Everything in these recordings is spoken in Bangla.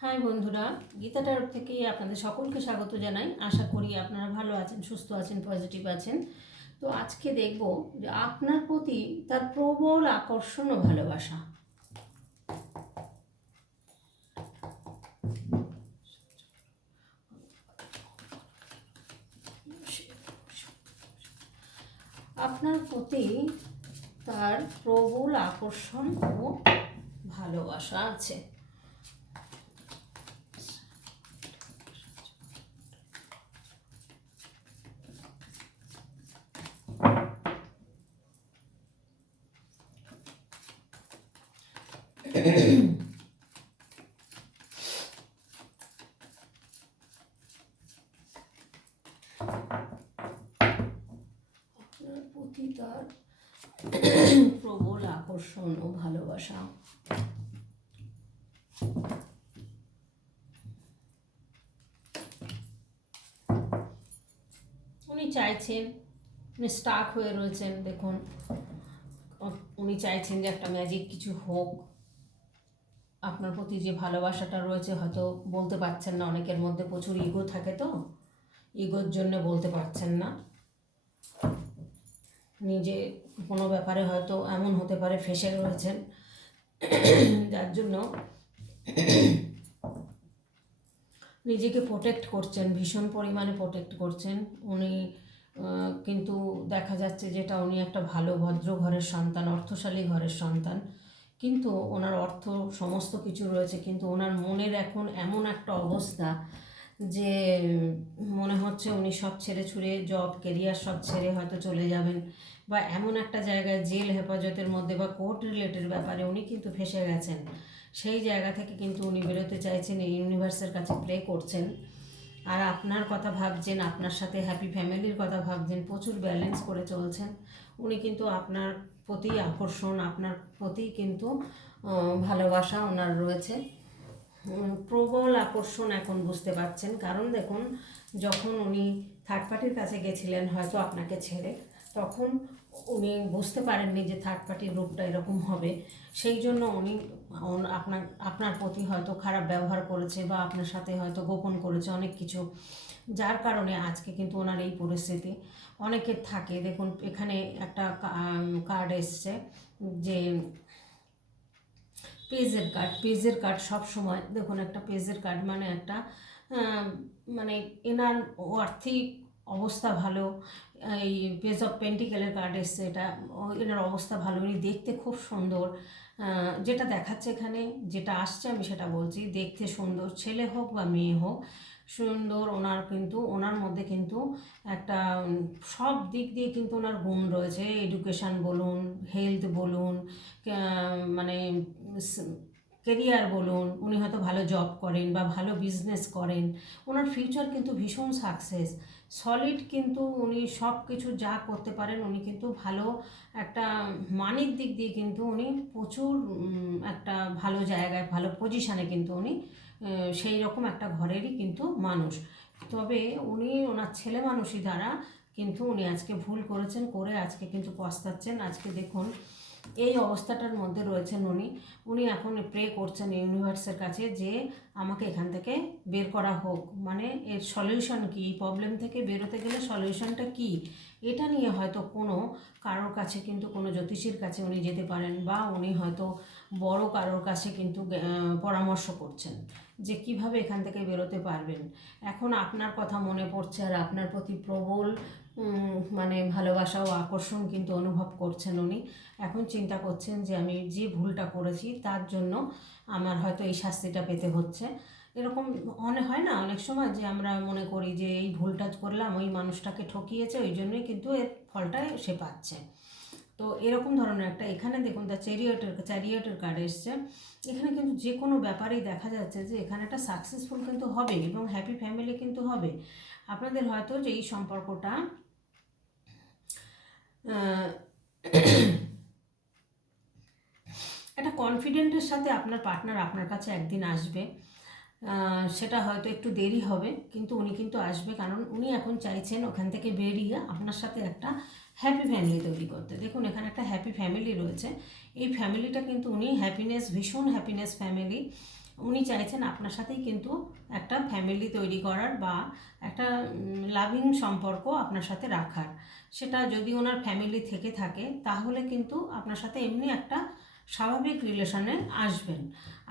হাই বন্ধুরা, গীতা গীতাটার থেকে আপনাদের সকলকে স্বাগত জানাই। আশা করি আপনারা ভালো আছেন, সুস্থ আছেন পজিটিভ আছেন। তো আজকে দেখব যে আপনার প্রতি তার প্রবল আকর্ষণ ও ভালোবাসা। আপনার প্রতি তার প্রবল আকর্ষণ ও ভালোবাসা আছে আপনার প্রতি তার প্রবল আকর্ষণ ও ভালোবাসা। উনি চাইছেন, উনি স্টাক হয়ে রয়েছেন, দেখুন। উনি চাইছেন যে একটা ম্যাজিক কিছু হোক। আপনার প্রতি যে ভালোবাসাটা রয়েছে, হয়তো বলতে পারছেন না, অনেকের মধ্যে প্রচুর ইগো থাকে তো। ইগোর জন্য বলতে পারছেন না। নিজে কোনো ব্যাপারে হয়তো এমন হতে পারে, ফেসে রয়েছেন। যার জন্য নিজেকে প্রোটেক্ট করছেন, ভীষণ পরিমাণে প্রোটেক্ট করছেন। উনি কিন্তু দেখা যাচ্ছে যেটা উনি একটা ভালো ভদ্র ঘরের সন্তান, অর্থশালী ঘরের সন্তান। কিন্তু ওনার অর্থ সমস্ত কিছু রয়েছে, কিন্তু ওনার মনের এখন এমন একটা অবস্থা যে, মনে হচ্ছে উনি সব ছেড়ে ছুড়ে জব কেরিয়ার সব ছেড়ে হয়তো চলে যাবেন বা এমন একটা জায়গায় জেল হেফাজতের মধ্যে বা কোর্ট রিলেটেড ব্যাপারে উনি কিন্তু ফেসে গেছেন। সেই জায়গা থেকে কিন্তু উনি বেরোতে চাইছেন, এই ইউনিভার্সের কাছে প্রে করছেন। আর আপনার কথা ভাবছেন, আপনার সাথে হ্যাপি ফ্যামিলির কথা ভাবছেন, প্রচুর ব্যালেন্স করে চলছেন। উনি কিন্তু আপনার প্রতি আকর্ষণ, আপনার প্রতি কিন্তু ভালোবাসা ওনার রয়েছে। প্রবল আকর্ষণ এখন বুঝতে পারছেন। কারণ দেখুন, যখন উনি থার্ড পার্টির কাছে গেছিলেন হয়তো আপনাকে ছেড়ে, তখন উনি বুঝতে পারেননি যে থার্ড পার্টির রূপটা এরকম হবে। সেই জন্য উনি আপনার আপনার প্রতি হয়তো খারাপ ব্যবহার করেছে বা আপনার সাথে হয়তো গোপন করেছে অনেক কিছু। যার কারণে আজকে কিন্তু ওনার এই পরিস্থিতি। অনেকের থাকে, দেখুন, এখানে একটা কার্ড এসছে যে পেজের কার্ড পেজের কার্ড সব সময় দেখুন একটা পেজের কার্ড মানে একটা মানে এনার আর্থিক অবস্থা ভালো এই পেজ অফ পেন্টিকেলের কার্ড এসছে, এটা এনার অবস্থা ভালো, উনি দেখতে খুব সুন্দর যেটা দেখাচ্ছে এখানে, যেটা আসছে আমি সেটা বলছি, দেখতে সুন্দর, ছেলে হোক বা মেয়ে হোক সুন্দর ওনার কিন্তু, ওনার মধ্যে কিন্তু একটা সব দিক দিয়ে কিন্তু ওনার গুণ রয়েছে। এডুকেশান বলুন হেলথ বলুন মানে কেরিয়ার বলুন, উনি হয়তো ভালো জব করেন বা ভালো বিজনেস করেন। ওনার ফিউচার কিন্তু ভীষণ সাকসেস সলিড কিন্তু উনি সব কিছু যা করতে পারেন, উনি কিন্তু ভালো একটা মানিক দিক দিয়ে কিন্তু উনি প্রচুর একটা ভালো জায়গায়, ভালো পজিশানে কিন্তু উনি সেই রকম একটা ঘরেরই কিন্তু মানুষ। তবে উনি, ওনার ছেলে মানুষই দ্বারা কিন্তু উনি আজকে ভুল করেছেন, করে আজকে কিন্তু পস্তাচ্ছেন। আজকে দেখুন, এই অবস্থাটার মধ্যে রয়েছেন উনি। উনি এখন প্রে করছেন ইউনিভার্সের কাছে যে আমাকে এখান থেকে বের করা হোক। মানে এর সলিউশন কি? প্রবলেম থেকে বেরোতে গেলে সলিউশনটা কি? এটা নিয়ে হয়তো কোনো কারোর কাছে কিন্তু কোনো জ্যোতিষীর কাছে উনি যেতে পারেন বা উনি হয়তো বড় কারোর কাছে কিন্তু পরামর্শ করছেন যে কীভাবে এখান থেকে বেরোতে পারবেন। এখন আপনার কথা মনে পড়ছে আর আপনার প্রতি প্রবল মানে ভালোবাসা ও আকর্ষণ কিন্তু অনুভব করছেন উনি। এখন চিন্তা করছেন যে আমি যে ভুলটা করেছি তার জন্য আমার হয়তো এই শাস্তিটা পেতে হচ্ছে। এরকম অনেক হয় না? অনেক সময় যে আমরা মনে করি যে এই ভুলটা করলাম, ওই মানুষটাকে ঠকিয়েছে, ওই জন্যই কিন্তু এর ফলটা সে পাচ্ছে। তো এরকম ধরনের একটা, এখানে দেখুন দ্য চ্যারিয়টের চ্যারিয়টের কার্ড এসছে। এখানে কিন্তু যে কোনো ব্যাপারেই দেখা যাচ্ছে যে এখানে একটা সাকসেসফুল কিন্তু হবে এবং হ্যাপি ফ্যামিলি কিন্তু হবে। আপনাদের হয়তো যে এই সম্পর্কটা একটা কনফিডেন্টের সাথে আপনার পার্টনার আপনার কাছে একদিন আসবে। সেটা হয়তো একটু দেরি হবে, কিন্তু উনি কিন্তু আসবে কারণ উনি এখন চাইছেন ওখান থেকে বেরিয়ে আপনার সাথে একটা হ্যাপি ফ্যামিলি তৈরি করতে। দেখুন, এখানে একটা হ্যাপি ফ্যামিলি রয়েছে। এই ফ্যামিলিটা কিন্তু উনি হ্যাপিনেস ভীষণ হ্যাপিনেস ফ্যামিলি উনি চাইছেন আপনার সাথেই কিন্তু একটা ফ্যামিলি তৈরি করার বা একটা লাভিং সম্পর্ক আপনার সাথে রাখার। সেটা যদি ওনার ফ্যামিলি থেকে থাকে, তাহলে কিন্তু আপনার সাথে এমনি একটা স্বাভাবিক রিলেশনে আসবেন।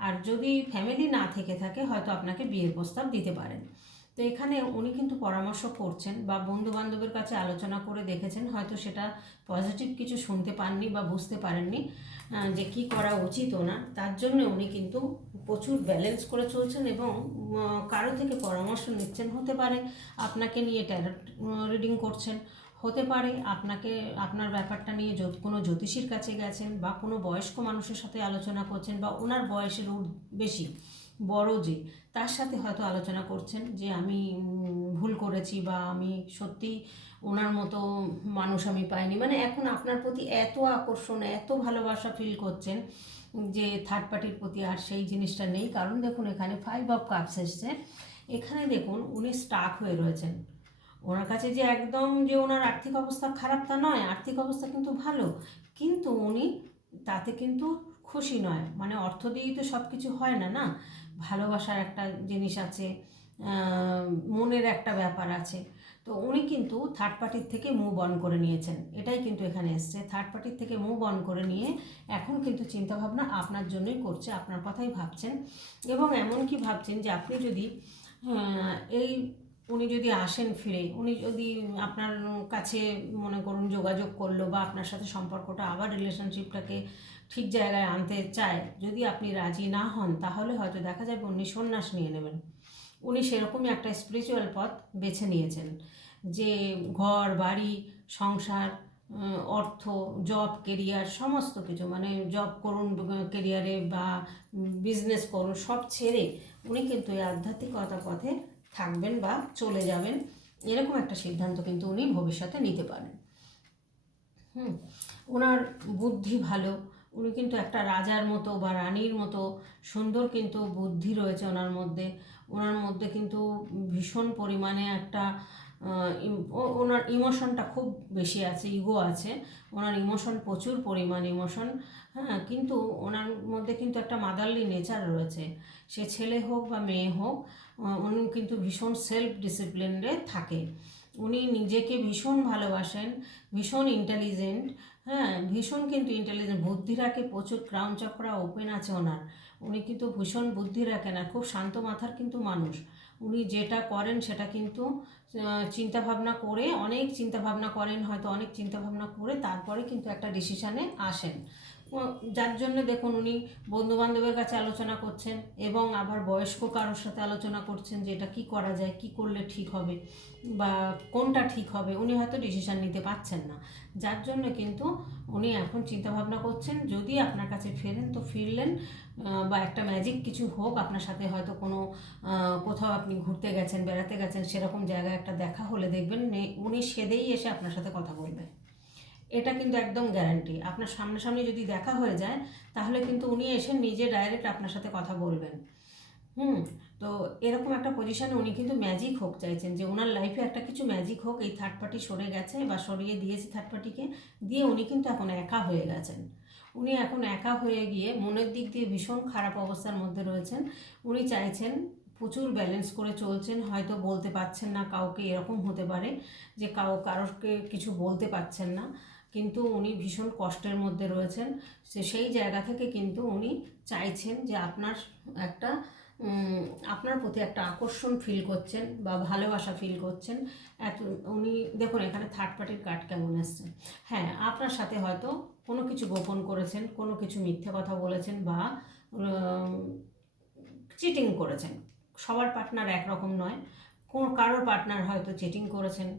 আর যদি ফ্যামিলি না থেকে থাকে, হয়তো আপনাকে বিয়ের প্রস্তাব দিতে পারেন। তো এখানে উনি কিন্তু পরামর্শ করছেন বা বন্ধু বান্ধবের কাছে আলোচনা করে দেখেছেন, হয়তো সেটা পজিটিভ কিছু শুনতে পাননি বা বুঝতে পারেননি যে কি করা উচিত ওনার। তার জন্য উনি কিন্তু প্রচুর ব্যালেন্স করে চলছেন এবং কারও থেকে পরামর্শ নিচ্ছেন। হতে পারে আপনাকে নিয়ে ট্যারট রিডিং করছেন, হতে পারে আপনাকে, আপনার ব্যাপারটা নিয়ে কোনো জ্যোতিষীর কাছে গেছেন বা কোনো বয়স্ক মানুষের সাথে আলোচনা করছেন বা ওনার বয়সের বেশি বড় যে, তার সাথে হয়তো আলোচনা করছেন যে আমি ভুল করেছি বা আমি সত্যি ওনার মতো মানুষ আমি পাইনি। মানে এখন আপনার প্রতি এত আকর্ষণ, এত ভালোবাসা ফিল করছেন যে থার্ড পার্টির প্রতি আর সেই জিনিসটা নেই। কারণ দেখুন, এখানে ফাইভ অফ কাপস এসছে। এখানে দেখুন, উনি স্টাক হয়ে রয়েছেন। ওনার কাছে যে একদম যে ওনার আর্থিক অবস্থা খারাপ তা নয়, আর্থিক অবস্থা কিন্তু ভালো। কিন্তু উনি তাতে কিন্তু খুশি নয়। মানে অর্থ দিয়েই তো সব কিছু হয় না না? ভালোবাসার একটা জিনিস আছে মনের একটা ব্যাপার আছে। তো উনি কিন্তু থার্ড পার্টির থেকে মুভ অন করে নিয়েছেন। এটাই কিন্তু এখানে এসছে। থার্ড পার্টির থেকে মুভ অন করে নিয়ে এখন কিন্তু চিন্তাভাবনা আপনার জন্যই করছে, আপনার কথাই ভাবছেন। এবং এমন কি ভাবছেন যে আপনি যদি এই উনি যদি আসেন ফিরে, উনি যদি আপনার কাছে মনে করুন যোগাযোগ করল বা আপনার সাথে সম্পর্কটা আবার রিলেশনশিপটাকে ঠিক জায়গায় আনতে চায়, যদি আপনি রাজি না হন, তাহলে হয়তো দেখা যাবে উনি সন্ন্যাস নিয়ে নেবেন। উনি সেরকমই একটা স্পিরিচুয়াল পথ বেছে নিয়েছেন, যে ঘর, বাড়ি, সংসার অর্থ জব কেরিয়ার সমস্ত কিছু। মানে জব করুন কেরিয়ারে বা বিজনেস করুন, সব ছেড়ে উনি কিন্তু এই আধ্যাত্মিকতা পথে থাকবেন বা চলে যাবেন। এরকম একটা সিদ্ধান্ত কিন্তু উনি ভবিষ্যতে নিতে পারেন। হুম ওনার বুদ্ধি ভালো উনি কিন্তু একটা রাজার মতো বা রানীর মতো সুন্দর কিন্তু বুদ্ধি রয়েছে ওনার মধ্যে। ওনার মধ্যে কিন্তু ভীষণ পরিমাণে একটা ওনার ইমোশনটা খুব বেশি আছে ইগো আছে। ওনার ইমোশন প্রচুর পরিমাণ ইমোশন হ্যাঁ কিন্তু ওনার মধ্যে কিন্তু একটা মাদারলি নেচার রয়েছে। সে ছেলে হোক বা মেয়ে হোক উনি কিন্তু ভীষণ সেলফ ডিসিপ্লিনে থাকে। উনি নিজেকে ভীষণ ভালোবাসেন, ভীষণ ইন্টেলিজেন্ট হ্যাঁ ভীষণ কিন্তু ইন্টেলিজেন্ট বুদ্ধি রাখে প্রচুর ক্রাউন চক্রা ওপেন আছে ওনার। উনি কিন্তু ভীষণ বুদ্ধি রাখেন আর খুব শান্ত মাথার কিন্তু মানুষ। উনি যেটা করেন সেটা কিন্তু চিন্তা ভাবনা করে, অনেক চিন্তা ভাবনা করেন, হয়তো অনেক চিন্তা ভাবনা করে তারপরে কিন্তু একটা ডিসিশানে আসেন। যার জন্য দেখুন উনি বন্ধু বান্ধবের কাছে আলোচনা করছেন এবং আবার বয়স্ক কারোর সাথে আলোচনা করছেন যে এটা কী করা যায়, কী করলে ঠিক হবে বা কোনটা ঠিক হবে, উনি হয়তো ডিসিশান নিতে পারছেন না। যার জন্য কিন্তু উনি এখন চিন্তা ভাবনা করছেন, যদি আপনার কাছে ফেরেন তো ফিরলেন বা একটা ম্যাজিক কিছু হোক, আপনার সাথে হয়তো কোনো কোথাও আপনি ঘুরতে গেছেন, বেড়াতে গেছেন, সেরকম জায়গায় একটা দেখা হলে দেখবেন উনি সেদেই এসে আপনার সাথে কথা বলবেন এটা কিন্তু একদম গ্যারান্টি আপনার সামনাসামনি যদি দেখা হয়ে যায়, তাহলে কিন্তু উনি এসে নিজে ডাইরেক্ট আপনার সাথে কথা বলবেন। হুম, তো এরকম একটা পজিশানে উনি কিন্তু ম্যাজিক হোক চাইছেন, যে ওনার লাইফে একটা কিছু ম্যাজিক হোক, এই থার্ড পার্টি সরে গেছে বা সরিয়ে দিয়েছে থার্ড পার্টিকে দিয়ে উনি কিন্তু এখন একা হয়ে গেছেন। উনি এখন একা হয়ে গিয়ে মনের দিক দিয়ে ভীষণ খারাপ অবস্থার মধ্যে রয়েছেন। উনি চাইছেন প্রচুর ব্যালেন্স করে চলছেন, হয়তো বলতে পারছেন না কাউকে, এরকম হতে পারে যে কাউ, কারোরকে কিছু বলতে পারছেন না। কিন্তু উনি ভীষণ কষ্টের মধ্যে রয়েছেন। সে সেই জায়গা থেকে কিন্তু উনি চাইছেন যে আপনার একটা আপনার প্রতি একটা আকর্ষণ ফিল করছেন বা ভালোবাসা ফিল করছেন। এত, উনি, দেখুন, এখানে থার্ড পার্টির কার্ড কেমন এসছে? হ্যাঁ আপনার সাথে হয়তো কোনো কিছু গোপন করেছেন, কোনো কিছু মিথ্যে কথা বলেছেন বা চিটিং করেছেন। সবার পার্টনার একরকম নয়। কোনো কারোর পার্টনার হয়তো চিটিং করেছেন।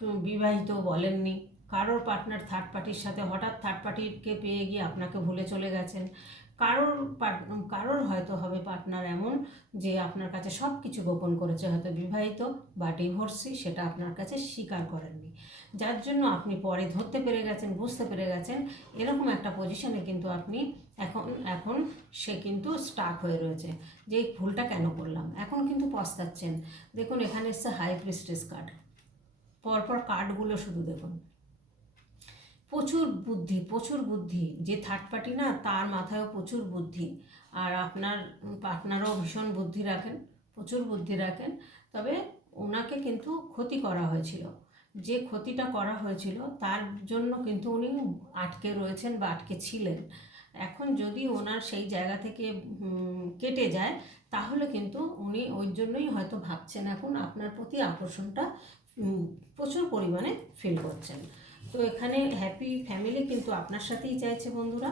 বিবাহিত বলেননি। কারোর পার্টনার থার্ড পার্টির সাথে হঠাৎ থার্ড পার্টিকে পেয়ে গিয়ে আপনাকে ভুলে চলে গেছেন। কারোর কারোর হয়তো হবে পার্টনার এমন যে আপনার কাছে সব কিছু গোপন করেছে, হয়তো বিবাহিত বা ডিভোর্সি সেটা আপনার কাছে স্বীকার করেননি। যার জন্য আপনি পরে ধরতে পেরে গেছেন, বুঝতে পেরে গেছেন, এরকম একটা পজিশনে কিন্তু আপনি এখন এখন সে কিন্তু স্টাক হয়ে রয়েছে যে এই ভুলটা কেন করলাম? এখন কিন্তু পস্তাচ্ছেন। দেখুন, এখানে এসছে হাই প্রিস্টেস কার্ড পরপর কার্ডগুলো শুধু দেখুন। প্রচুর বুদ্ধি প্রচুর বুদ্ধি। যে থার্ড পার্টি না, তার মাথায়ও প্রচুর বুদ্ধি। আর আপনার পার্টনারও ভীষণ বুদ্ধি রাখেন, প্রচুর বুদ্ধি রাখেন। তবে ওনাকে কিন্তু ক্ষতি করা হয়েছিল। যে ক্ষতিটা করা হয়েছিল, তার জন্য কিন্তু উনি আটকে রয়েছেন বা আটকে ছিলেন। এখন যদি ওনার সেই জায়গা থেকে কেটে যায়, তাহলে কিন্তু উনি ওই জন্যই হয়তো ভাবছেন এখন আপনার প্রতি আকর্ষণটা প্রচুর পরিমাণে ফিল করছেন। তো এখানে হ্যাপি ফ্যামিলি কিন্তু আপনার সাথেই চাইছে বন্ধুরা।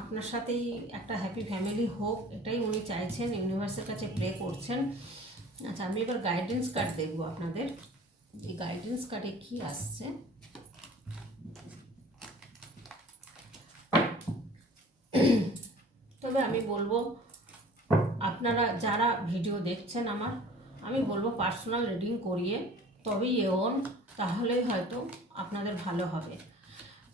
আপনার সাথেই একটা হ্যাপি ফ্যামিলি হোক, এটাই উনি চাইছেন ইউনিভার্সের কাছে প্রে করছেন। আচ্ছা আমি এবার গাইডেন্স কার্ড দেখব আপনাদের। এই গাইডেন্স কার্ডে কি আসছে? তবে আমি বলব, আপনারা যারা ভিডিও দেখছেন আমার, আমি বলব পার্সোনাল রিডিং করিয়ে, তবেই এগোন তাহলেই হয়তো আপনাদের ভালো হবে।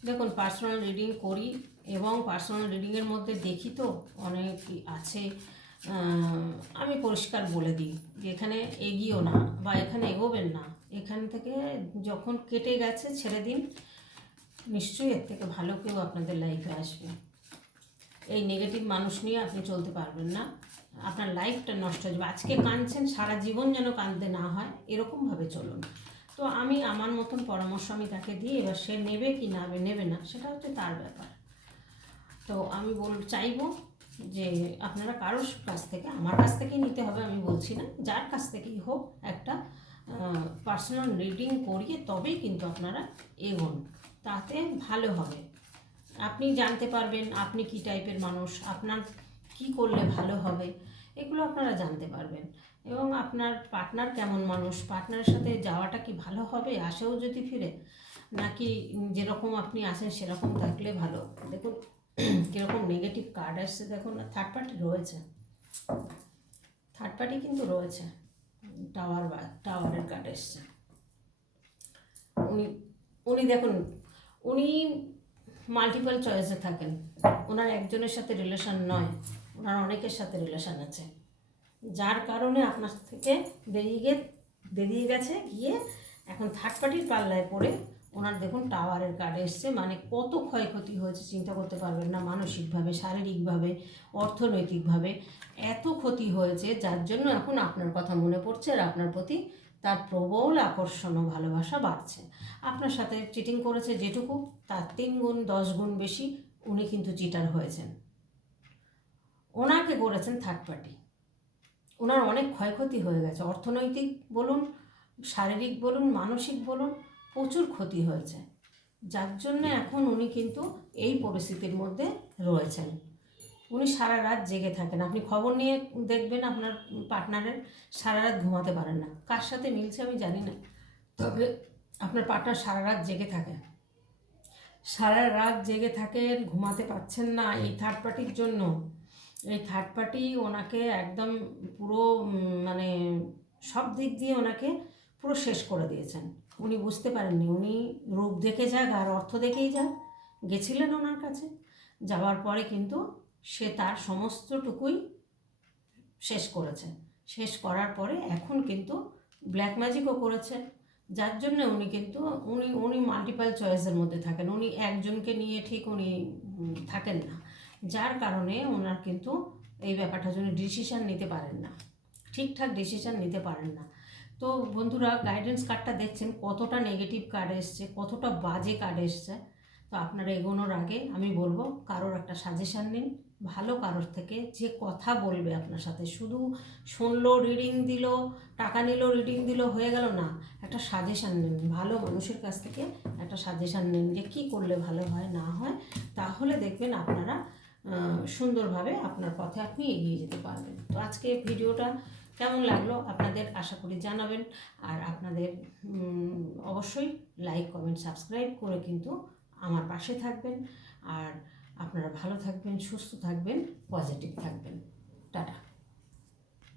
দেখুন পার্সোনাল রিডিং করি এবং পার্সোনাল রিডিংয়ের মধ্যে দেখি তো অনেক আছে আমি পরিষ্কার বলে দিই যে এখানে এগিয়েও না বা এখানে এগোবেন না। এখান থেকে যখন কেটে গেছে ছেড়ে দিন, নিশ্চয়ই এর থেকে ভালো কেউ আপনাদের লাইফে আসবে। এই নেগেটিভ মানুষ নিয়ে আপনি চলতে পারবেন না। আপনার লাইফটা নষ্ট হয়ে যাবে। আজকে কাঁদছেন, সারা জীবন যেন কাঁদতে না হয়, এরকমভাবে চলুন। তো আমি আমার মতন পরামর্শ আমি তাকে দিই, এবার সে নেবে কি না নেবে না, সেটা হচ্ছে তার ব্যাপার। তো আমি বল, চাইব যে আপনারা কারোর কাছ থেকে, আমার কাছ থেকেই নিতে হবে আমি বলছি না, যার কাছ থেকেই হোক একটা পার্সোনাল রিডিং করিয়ে তবেই কিন্তু আপনারা এগোন, তাতে ভালো হবে। আপনি জানতে পারবেন আপনি কি টাইপের মানুষ, আপনার কি করলে ভালো হবে, এগুলো আপনারা জানতে পারবেন। এবং আপনার পার্টনার কেমন মানুষ? পার্টনারের সাথে যাওয়াটা কি ভালো হবে? আসেও যদি ফিরে, নাকি যেরকম আপনি আসেন সেরকম থাকলে ভালো? দেখুন, কীরকম নেগেটিভ কার্ড আসছে, দেখুন থার্ড পার্টি রয়েছে। থার্ড পার্টি কিন্তু রয়েছে। টাওয়ার বা টাওয়ারের কার্ড এসছে। উনি উনি দেখুন, উনি মাল্টিপল চয়েসে থাকেন। ওনার একজনের সাথে রিলেশন নয়, ওনার অনেকের সাথে রিলেশন আছে। যার কারণে আপনার থেকে বেরিয়ে গে, বেরিয়ে গেছে, গিয়ে এখন থার্ড পার্টির পাল্লায় পড়ে ওনার দেখুন টাওয়ারের কার্ড এসছে। মানে কত ক্ষয়ক্ষতি হয়েছে, চিন্তা করতে পারবেন না, মানসিকভাবে, শারীরিকভাবে, অর্থনৈতিকভাবে এত ক্ষতি হয়েছে, যার জন্য এখন আপনার কথা মনে পড়ছে আর আপনার প্রতি তার প্রবল আকর্ষণ ও ভালোবাসা বাড়ছে। আপনার সাথে চিটিং করেছে যেটুকু, তার তিন গুণ, দশ গুণ বেশি উনি কিন্তু চিটার হয়েছেন। ওনাকে করেছেন থার্ড পার্টি ওনার অনেক ক্ষয়ক্ষতি হয়ে গেছে। অর্থনৈতিক বলুন, শারীরিক বলুন, মানসিক বলুন, প্রচুর ক্ষতি হয়েছে। যার জন্য এখন উনি কিন্তু এই পরিস্থিতির মধ্যে রয়েছেন। উনি সারা রাত জেগে থাকেন। আপনি খবর নিয়ে দেখবেন আপনার পার্টনারের সারা রাত ঘুমাতে পারেন না। কার সাথে মিলছে আমি জানি না। তবে আপনার পার্টনার সারা রাত জেগে থাকে। সারা রাত জেগে থাকেন, ঘুমাতে পারছেন না এই থার্ড পার্টির জন্য। এই থার্ড পার্টি ওনাকে একদম পুরো মানে সব দিক দিয়ে ওনাকে পুরো শেষ করে দিয়েছেন। উনি বুঝতে পারেননি। উনি রূপ দেখে যাক আর অর্থ দেখেই যাক। গেছিলেন ওনার কাছে। যাওয়ার পরে কিন্তু সে তার সমস্তটুকুই শেষ করেছে। শেষ করার পরে এখন কিন্তু ব্ল্যাক ম্যাজিকও করেছে। যার জন্য উনি কিন্তু, উনি উনি মাল্টিপাল চয়েসের মধ্যে থাকেন। উনি একজনকে নিয়ে ঠিক উনি থাকেন না। যার কারণে ওনার কিন্তু এই ব্যাপারটার জন্য ডিসিশান নিতে পারেন না। ঠিকঠাক ডিসিশান নিতে পারেন না। তো বন্ধুরা গাইডেন্স কার্ডটা দেখছেন, কতটা নেগেটিভ কার্ড এসছে, কতটা বাজে কার্ড এসছে। তো আপনারা এগোনোর আগে আমি বলব, কারোর একটা সাজেশান নিন। ভালো কারোর থেকে যে কথা বলবে আপনার সাথে, শুধু শুনলো রিডিং দিল, টাকা নিল রিডিং দিল, হয়ে গেল না। একটা সাজেশান নিন। ভালো মানুষের কাছ থেকে একটা সাজেশান নিন যে কী করলে ভালো হয়, না হয়। তাহলে দেখবেন আপনারা সুন্দরভাবে আপনার পথে আপনি এগিয়ে যেতে পারবেন। তো আজকে ভিডিওটা কেমন লাগল আপনাদের আশা করি জানাবেন। আর আপনাদের অবশ্যই লাইক কমেন্ট সাবস্ক্রাইব করে কিন্তু আমার পাশে থাকবেন। আর আপনারা ভালো থাকবেন, সুস্থ থাকবেন পজিটিভ থাকবেন। টাটা।